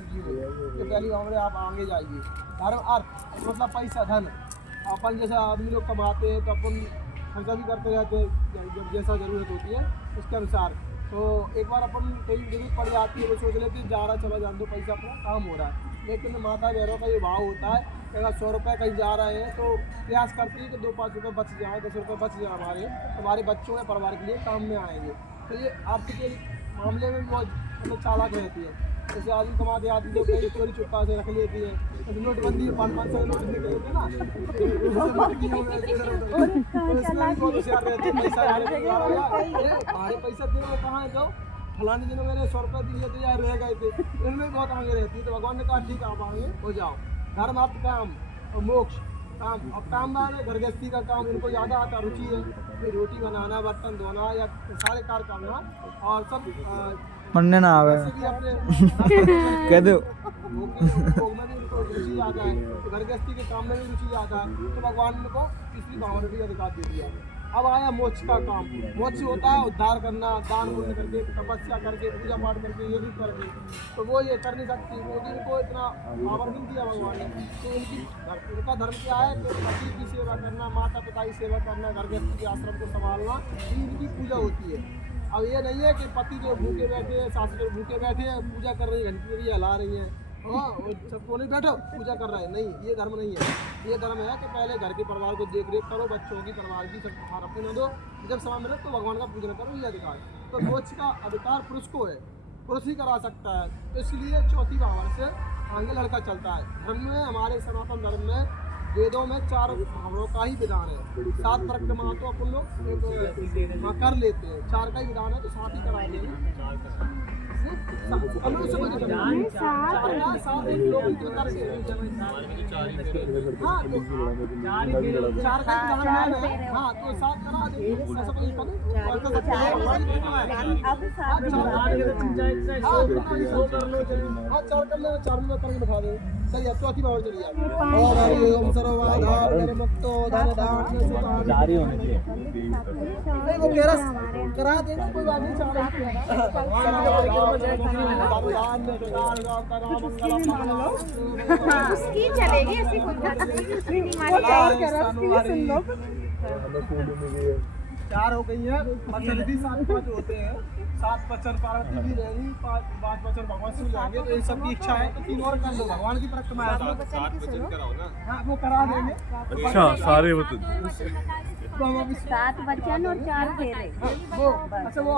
शिव जी ने कि पहली उम्र आप आगे जाइए। धर्म अर्थ मतलब पैसा धन, अपन जैसे आदमी लोग कमाते हैं तो अपन खर्चा भी करते रहते हैं जब जैसा ज़रूरत होती है उसके अनुसार। तो एक बार अपन कहीं जरूरत पड़ जाती है वो सोच लेते हैं जा रहा चला जान दो पैसा अपना काम हो रहा है, लेकिन माता भैरव का ये भाव होता है कि अगर 100 रुपये कहीं जा रहे हैं तो प्रयास करती है कि 2-5 रुपये बच जाए, 10 रुपये बच जाए हमारे बच्चों या परिवार के लिए काम में आएंगे। तो ये आर्थिक के मामले में भी बहुत मतलब चालाक रहती है। जैसे आदमी कमाते आदमी तो कहीं चोरी चुपका से रख लेती है, जैसे नोटबंदी 500 नोट निकले थे ना बहुत होशियार रहती है। पैसा अरे पैसा दे कहाँ है जाओ फलाने दिनों मैंने 100 रुपये दिए थे यार रह गए थे, इनमें बहुत आगे रहती है। तो भगवान ने कहा ठीक है आप आगे हो जाओ। धर्म अर्थ काम और मोक्ष काम। अब काम है घर गृहस्थी का काम इनको ज़्यादा आता रुचि है, कोई रोटी बनाना बर्तन धोना या सारे कार्य करना और सब पढ़ने ना आवे कह दो में भी इनको रुचि आता है, तो घर गृहस्थी के काम में भी रुचि आता है। तो भगवान को तीसरी भावना भी अधिकार दे दिया। अब आया मोक्ष का काम। मोक्ष होता है उद्धार करना, दान पुण्य करके तपस्या करके पूजा पाठ करके ये भी करके, तो वो ये कर नहीं सकती क्योंकि इनको इतना पावर नहीं दिया भगवान ने। तो इनका धर्म क्या है कि पति की सेवा करना, माता पिता की सेवा करना, घर गृहस्थी के आश्रम को संभालना, ये इनकी पूजा होती है। अब ये नहीं है कि पति जो भूखे बैठे हैं, सास जो भूखे बैठे हैं, पूजा कर रही है, घंटी भी हिला रही हैं, हाँ सबको नहीं बैठो पूजा कर रहा है, नहीं ये धर्म नहीं है। ये धर्म है कि पहले घर के परिवार को देख रेख करो, बच्चों की परिवार की सब खाना पीना दो, जब समय मिले तो भगवान का पूजन करो, ये अधिकार। तो मोक्ष का अधिकार पुरुष को है, पुरुष ही करा सकता है। तो इसलिए चौथी भावना से आगे लड़का चलता है। धर्म में हमारे सनातन धर्म में वेदों में 4 भावों का ही विधान है। 7 परिक्रमा तो अपन लोग कर लेते हैं, 4 का ही विधान है तो 7 ही कराएंगे ना। चौथी बार चलिए करा देंगे कोई बात नहीं। उसकी चलेगी ऐसी चार हो गई है, 7-5 होते हैं, 7 बच्चन पार्वती भी रहेगी, 5 बच्चन भगवान से जाएंगे। तो इन सब की इच्छा है तो 3 और कर लो, भगवान की परिक्रमा है। हाँ वो करा देंगे। अच्छा सारे 7 बच्चन और 4 फेरे। वो अच्छा वो